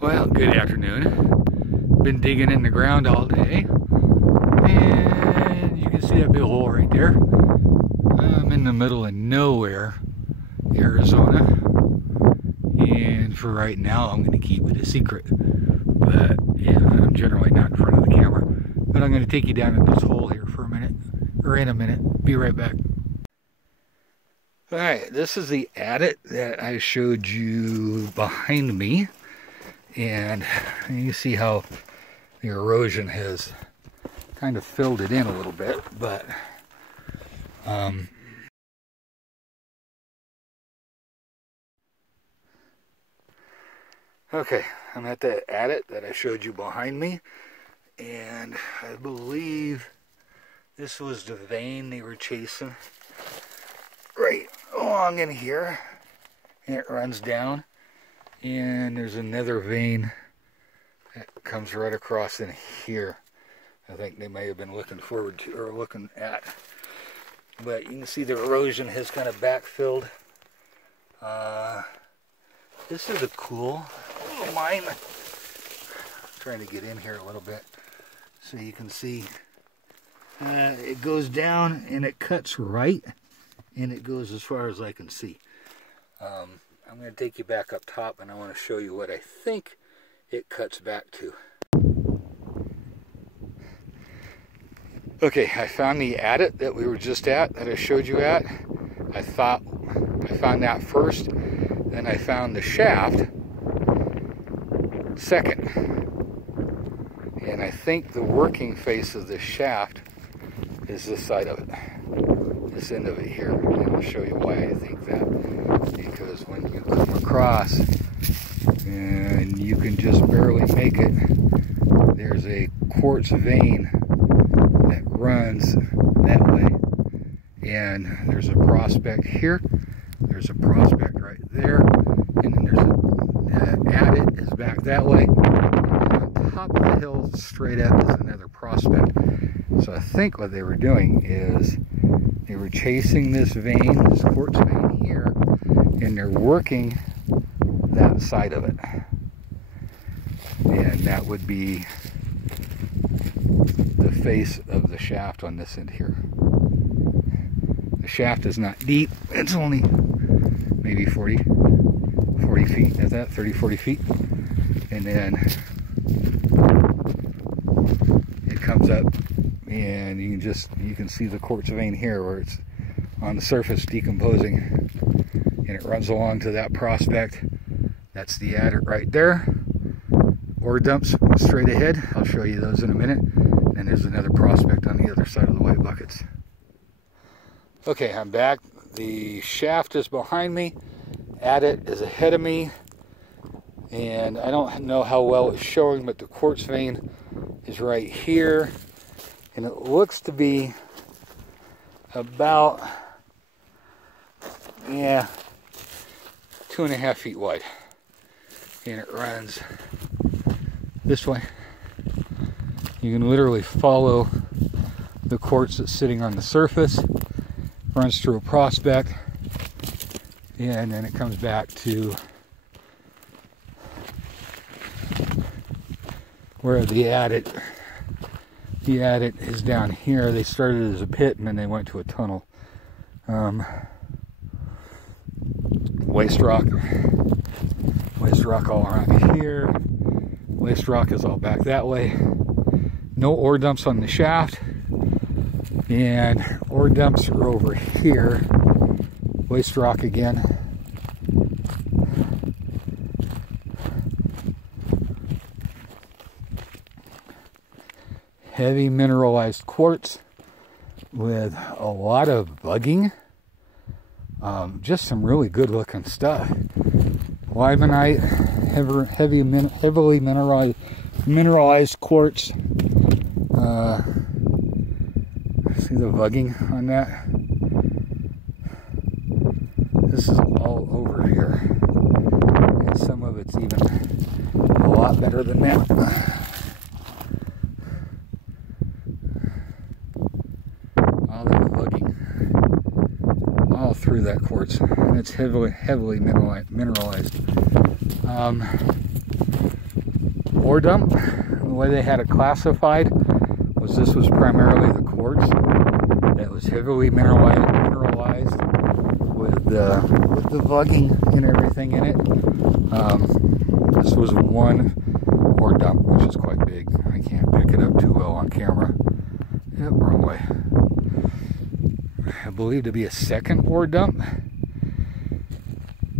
Well, good afternoon. Been digging in the ground all day, and you can see that big hole right there. I'm in the middle of nowhere, Arizona, and for right now I'm going to keep it a secret. But yeah, I'm generally not in front of the camera. But I'm going to take you down in this hole here for a minute, or in a minute. Be right back. Alright, this is the adit that I showed you behind me. And you see how the erosion has kind of filled it in a little bit, but okay, I'm at the adit that I showed you behind me, and I believe this was the vein they were chasing right along in here, and it runs down. And there's another vein that comes right across in here. I think they may have been looking forward to, or looking at. But you can see the erosion has kind of backfilled. This is a cool little mine. I'm trying to get in here a little bit so you can see. It goes down and it cuts right, and it goes as far as I can see. I'm going to take you back up top, and I want to show you what I think it cuts back to. Okay, I found the adit that we were just at, that I showed you at. I thought I found that first, then I found the shaft second. And I think the working face of this shaft is this side of it, this end of it here. And I'll show you why I think that. Because when you come across and you can just barely make it, there's a quartz vein that runs that way, and there's a prospect here, there's a prospect right there, and then there's a adit is back that way, and on top of the hill straight up is another prospect. So I think what they were doing is they were chasing this vein, this quartz vein here, and they're working that side of it. And that would be the face of the shaft on this end here. The shaft is not deep. It's only maybe 40 feet, is that 30, 40 feet? And then it comes up, and you can see the quartz vein here where it's on the surface decomposing. And it runs along to that prospect. That's the adit right there. Ore dumps straight ahead. I'll show you those in a minute. And there's another prospect on the other side of the white buckets. Okay, I'm back. The shaft is behind me. Adit is ahead of me. And I don't know how well it's showing, but the quartz vein is right here. And it looks to be about, yeah, 2.5 feet wide, and it runs this way. You can literally follow the quartz that's sitting on the surface, runs through a prospect, and then it comes back to where the adit is down here. They started as a pit and then they went to a tunnel. Waste rock all around here. Waste rock is all back that way. No ore dumps on the shaft, and ore dumps are over here. Waste rock again. Heavy mineralized quartz with a lot of bugging. Just some really good looking stuff. Limonite, heavily mineralized quartz. See the bugging on that? This is all over here. And some of it's even a lot better than that. All that bugging all through that quartz, and it's heavily mineralized. ore dump. And the way they had it classified was this was primarily the quartz that was heavily mineralized with the vugging and everything in it. This was one ore dump, which is quite big. I can't pick it up too well on camera. Yep, wrong way. I believe to be a second ore dump,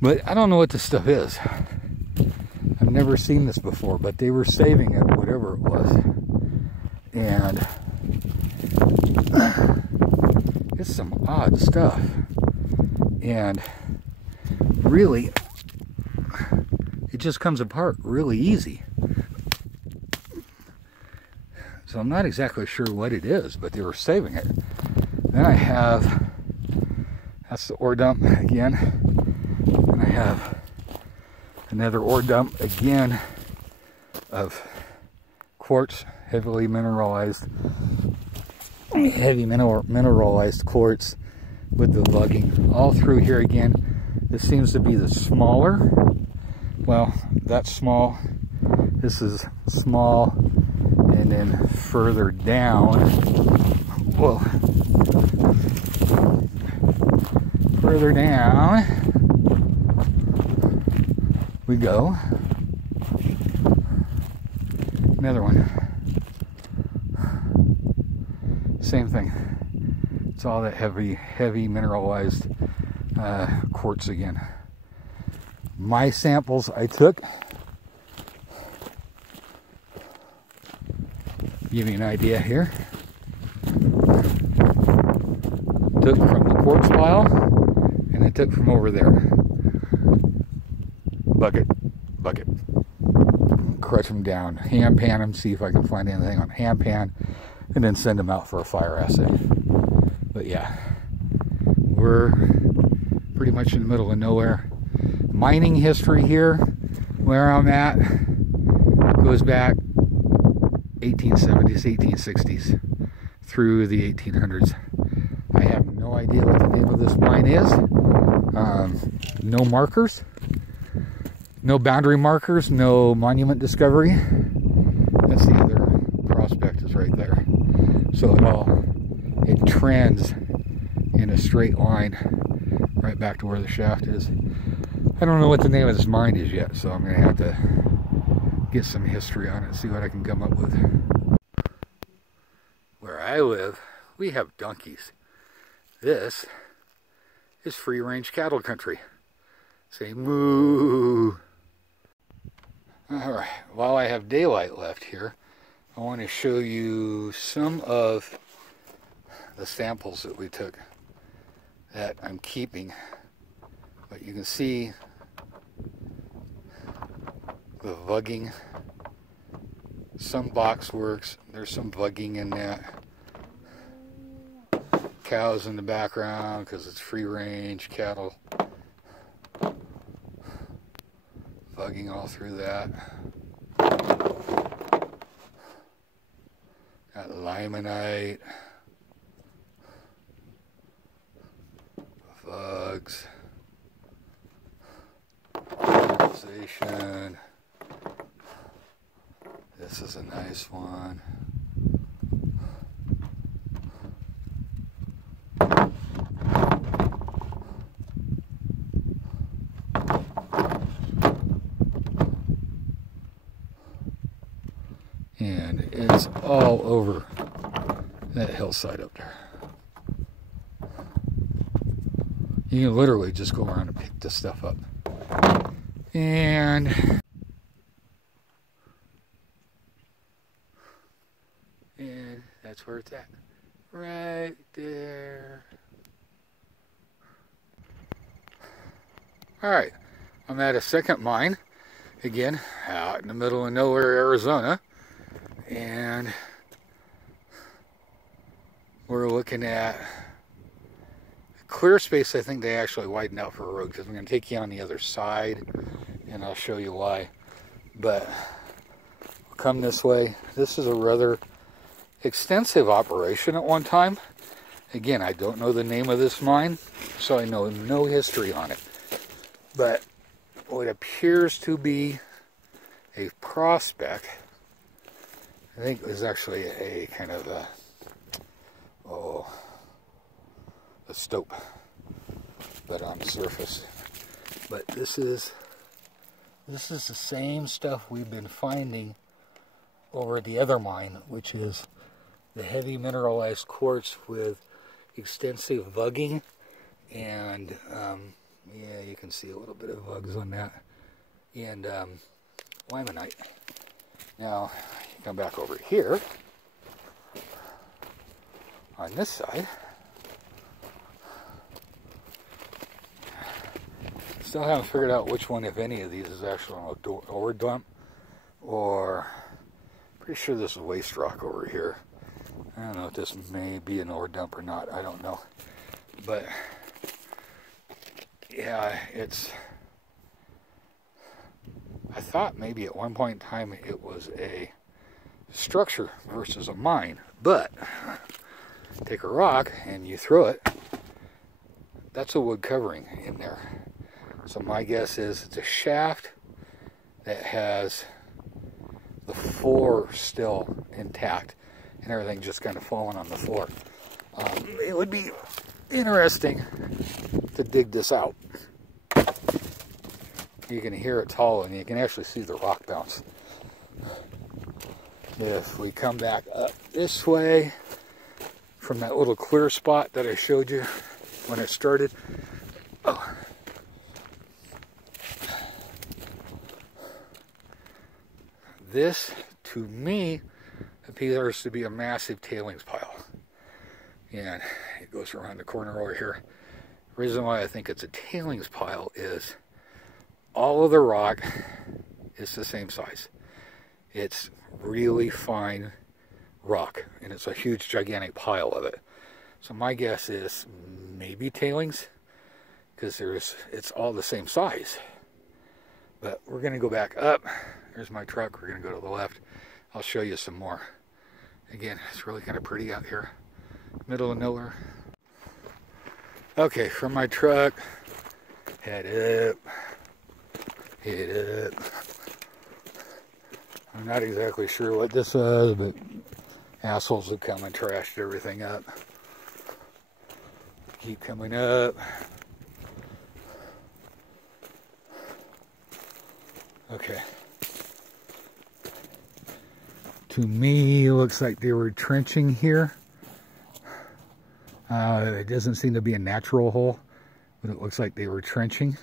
but I don't know what this stuff is. I've never seen this before, but they were saving it, whatever it was, and it's some odd stuff, and really it just comes apart really easy. So I'm not exactly sure what it is, but they were saving it. Then I have, that's the ore dump again, and I have another ore dump again of quartz, heavily mineralized, mineralized quartz with the vugging all through here again. This seems to be the smaller. Well, that's small. This is small, and then further down, whoa, further down we go. Another one. Same thing. It's all that heavy mineralized quartz again. My samples I took, give you an idea here. Took from the quartz pile, and I took from over there. Bucket. Crush them down, hand pan them, see if I can find anything on hand pan, and then send them out for a fire assay. But yeah, we're pretty much in the middle of nowhere. Mining history here, where I'm at, goes back 1870s, 1860s, through the 1800s. I have no idea what the name of this mine is. No markers. No boundary markers, no monument discovery. That's the other prospect is right there. So it trends in a straight line right back to where the shaft is. I don't know what the name of this mine is yet, so I'm going to have to get some history on it and see what I can come up with. Where I live, we have donkeys. This is free-range cattle country. Say moo. Alright, while I have daylight left here, I want to show you some of the samples that we took that I'm keeping. But you can see the vugging. Some box works. There's some vugging in that. Cows in the background because it's free range cattle. Vugging all through that. Got limonite. Vugs. Mineralization. This is a nice one. And it's all over that hillside up there. You can literally just go around and pick this stuff up. And that's where it's at. Right there. Alright, I'm at a second mine. Again, out in the middle of nowhere, Arizona. And we're looking at clear space. I think they actually widened out for a road because I'm going to take you on the other side and I'll show you why. But we'll come this way. This is a rather extensive operation at one time. Again, I don't know the name of this mine, so I know no history on it. But what appears to be a prospect. I think it was actually a kind of a stope, but on the surface. But this is the same stuff we've been finding over at the other mine, which is the heavy mineralized quartz with extensive vugging, and yeah, you can see a little bit of vugs on that, and limonite. Now, you come back over here on this side. Still haven't figured out which one, if any of these, is actually an ore dump, or pretty sure this is waste rock over here. I don't know if this may be an ore dump or not. I don't know. But yeah, I thought maybe at one point in time it was a structure versus a mine. But take a rock and you throw it, that's a wood covering in there. So my guess is it's a shaft that has the floor still intact and everything just kind of falling on the floor. It would be interesting to dig this out. You can hear it's hollow and you can actually see the rock bounce. If we come back up this way from that little clear spot that I showed you when it started, this, to me, appears to be a massive tailings pile. And it goes around the corner over here. The reason why I think it's a tailings pile is all of the rock is the same size. It's really fine rock, and it's a huge, gigantic pile of it. So my guess is maybe tailings, because it's all the same size. But we're going to go back up. There's my truck. We're going to go to the left. I'll show you some more. Again, it's really kind of pretty out here. Middle of nowhere. Okay, from my truck, head up. Head up. I'm not exactly sure what this was, but assholes have come and trashed everything up. Keep coming up. Okay. To me, it looks like they were trenching here. It doesn't seem to be a natural hole, but it looks like they were trenching.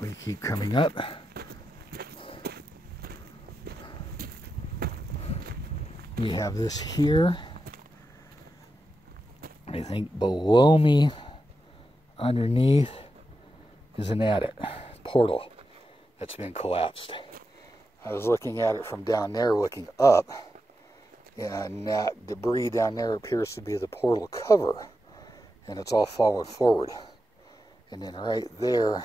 We keep coming up. We have this here. I think below me, underneath, is an attic, portal that's been collapsed. I was looking at it from down there, looking up, and that debris down there appears to be the portal cover, and it's all fallen forward. And then right there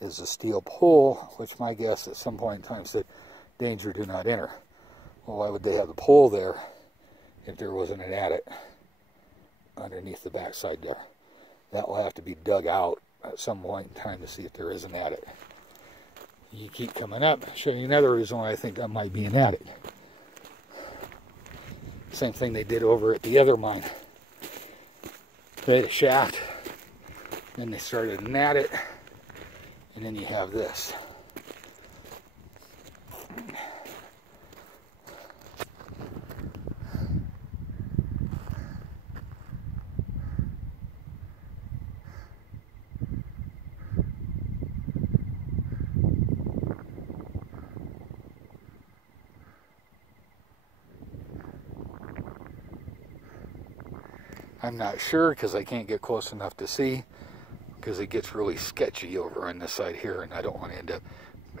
is a steel pole, which my guess at some point in time said, "Danger, do not enter." Well, why would they have the pole there if there wasn't an attic underneath the backside there? That will have to be dug out at some point in time to see if there is an attic. You keep coming up, I'll show you another reason why I think that might be an attic. Same thing they did over at the other mine. They had a shaft, then they started an attic, and then you have this. I'm not sure because I can't get close enough to see, because it gets really sketchy over on this side here, and I don't want to end up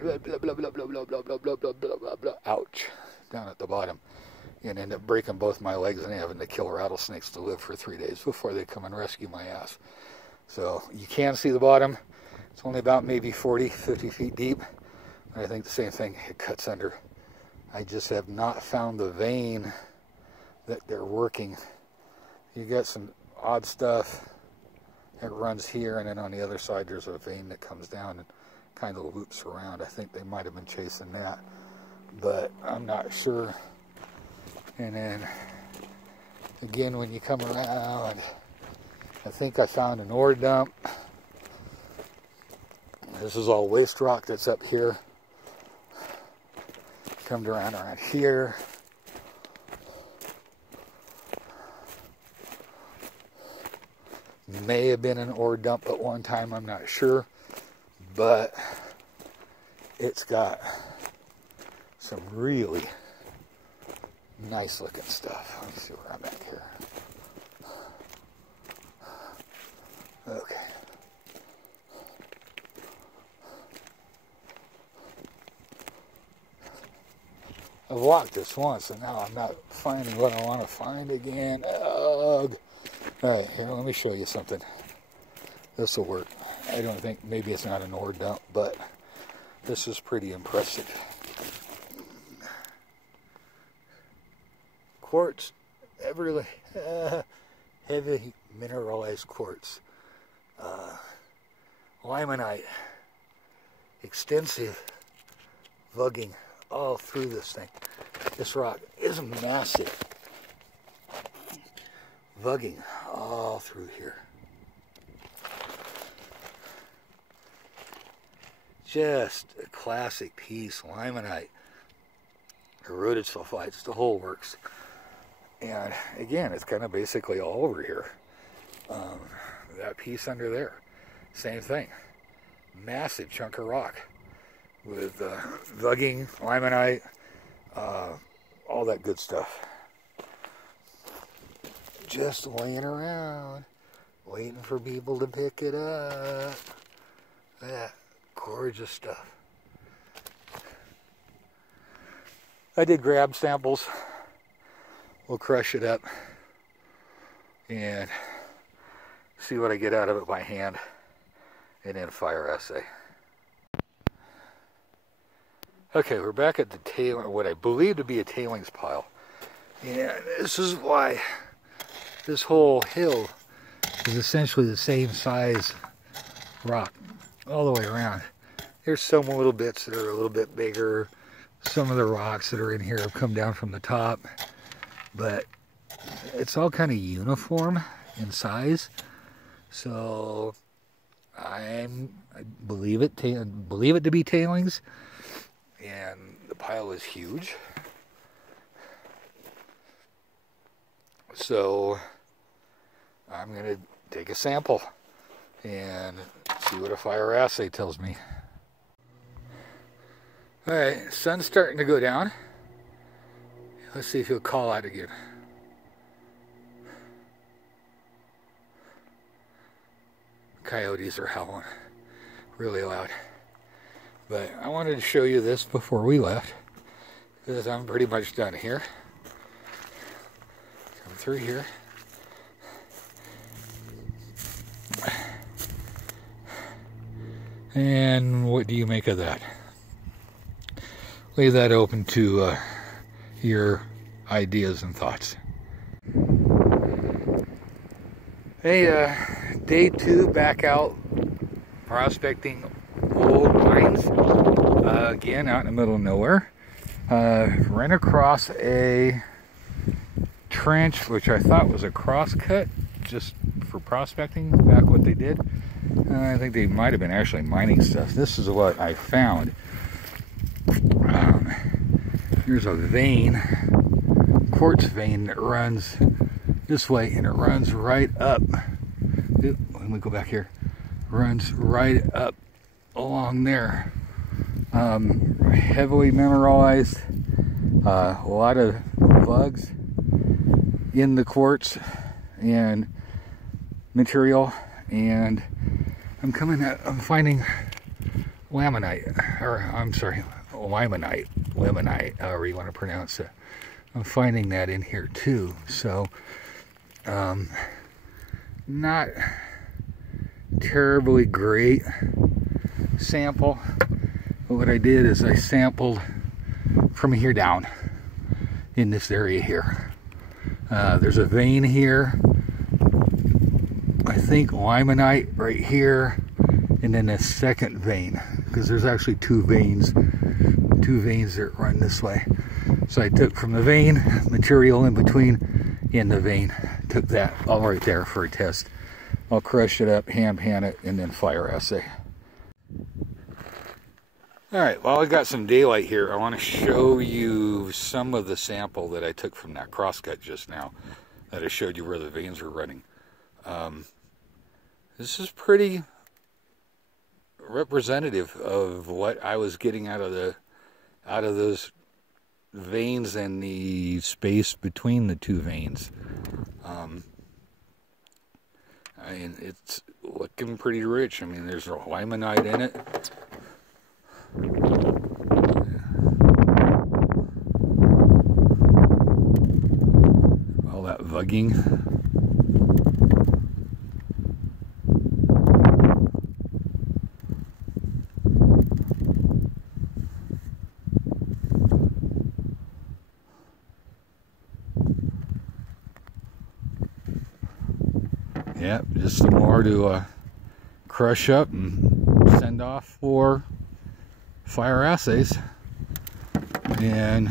blah, blah, blah, blah, blah, blah, blah, blah, blah, blah, blah, blah, blah, ouch, down at the bottom, and end up breaking both my legs and having to kill rattlesnakes to live for 3 days before they come and rescue my ass. So you can see the bottom. It's only about maybe 40, 50 feet deep. I think the same thing, it cuts under. I just have not found the vein that they're working. You got some odd stuff that runs here, and then on the other side there's a vein that comes down, and kind of loops around. I think they might have been chasing that, but I'm not sure. And then again, when you come around, I think I found an ore dump. This is all waste rock that's up here. Come around here. May have been an ore dump at one time, I'm not sure, but it's got some really nice looking stuff. Let me see where I'm at here. Okay. I've walked this once and now I'm not finding what I want to find again. Ugh. Alright, here, let me show you something. This will work. I don't think, maybe it's not an ore dump, but this is pretty impressive. Quartz, heavy mineralized quartz. Limonite. Extensive vugging all through this thing. This rock is massive. Vugging all through here. Just a classic piece. Limonite, eroded sulfides, the whole works. And again, it's kind of basically all over here. That piece under there, same thing. Massive chunk of rock with vugging, limonite, all that good stuff. Just laying around, waiting for people to pick it up. That gorgeous stuff. I did grab samples. We'll crush it up and see what I get out of it by hand, and then fire assay. Okay, we're back at the what I believe to be a tailings pile. And this is why this whole hill is essentially the same size rock all the way around. There's some little bits that are a little bit bigger. Some of the rocks that are in here have come down from the top, but it's all kind of uniform in size. So I believe it to be tailings, and the pile is huge. So I'm going to take a sample and see what a fire assay tells me. Alright, sun's starting to go down. Let's see if he'll call out again. Coyotes are howling really loud. But I wanted to show you this before we left, because I'm pretty much done here. Come through here. And what do you make of that? Leave that open to your ideas and thoughts. Hey, day 2 back out prospecting old mines. Again, out in the middle of nowhere. Ran across a trench, which I thought was a crosscut, just for prospecting, back what they did. I think they might have been actually mining stuff. This is what I found. Here's a vein, quartz vein that runs this way, and it runs right up. Let me go back here. Runs right up along there. Heavily mineralized. A lot of bugs in the quartz and material, and I'm finding laminite, or I'm sorry, limonite, however you want to pronounce it. I'm finding that in here too. So, not terribly great sample, but what I did is I sampled from here down in this area here. There's a vein here, I think limonite right here, and then a second vein. because there's actually two veins that run this way. So I took from the vein material in between in the vein, took that all right there for a test. I'll crush it up, hand pan it, and then fire assay. All right, well, I got some daylight here. I want to show you some of the sample that I took from that crosscut just now, that I showed you where the veins were running. This is pretty representative of what I was getting out of those veins and the space between the two veins. I mean, it's looking pretty rich. I mean, there's a limonite in it. All that vugging. Yeah, just some more to crush up and send off for fire assays. And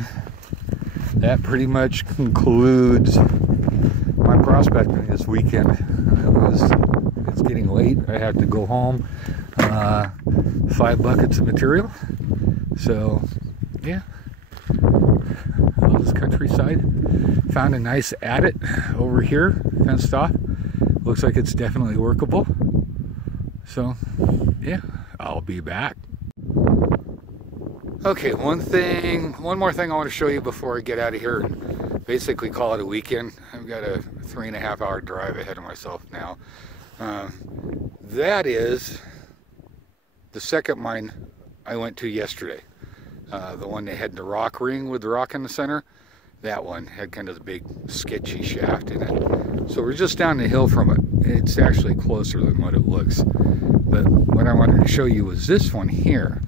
that pretty much concludes my prospecting this weekend. It's getting late. I have to go home. 5 buckets of material. So, yeah. All this countryside. Found a nice adit over here, fenced off. Looks like it's definitely workable. So, yeah, I'll be back. Okay, one more thing I want to show you before I get out of here and basically call it a weekend. I've got a 3.5 hour drive ahead of myself now. That is the second mine I went to yesterday. The one that had the rock ring with the rock in the center. That one had kind of the big sketchy shaft in it. So we're just down the hill from it. It's actually closer than what it looks. But what I wanted to show you was this one here.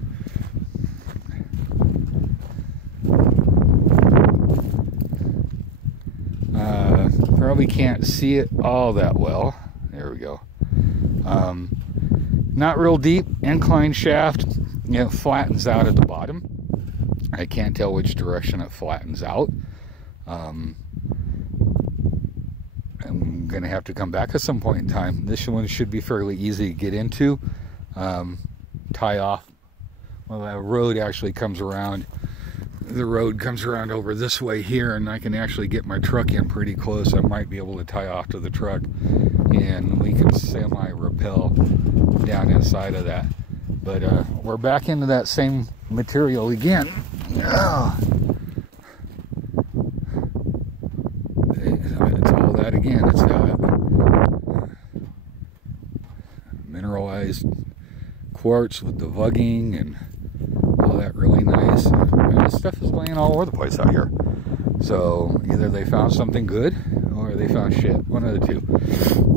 Probably can't see it all that well. There we go. Not real deep, incline shaft. You know, flattens out at the bottom. I can't tell which direction it flattens out. I'm gonna have to come back at some point in time. This one should be fairly easy to get into. Tie off. Well, that road actually comes around. The road comes around over this way here, and I can actually get my truck in pretty close. I might be able to tie off to the truck, and we can semi-rappel down inside of that. But we're back into that same material again. Oh. It's all that again. It's mineralized quartz with the vugging and all that really nice. And this stuff is laying all over the place out here. So either they found something good or they found shit. One of the two.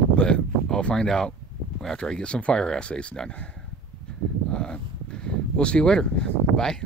But I'll find out after I get some fire assays done. We'll see you later. Bye.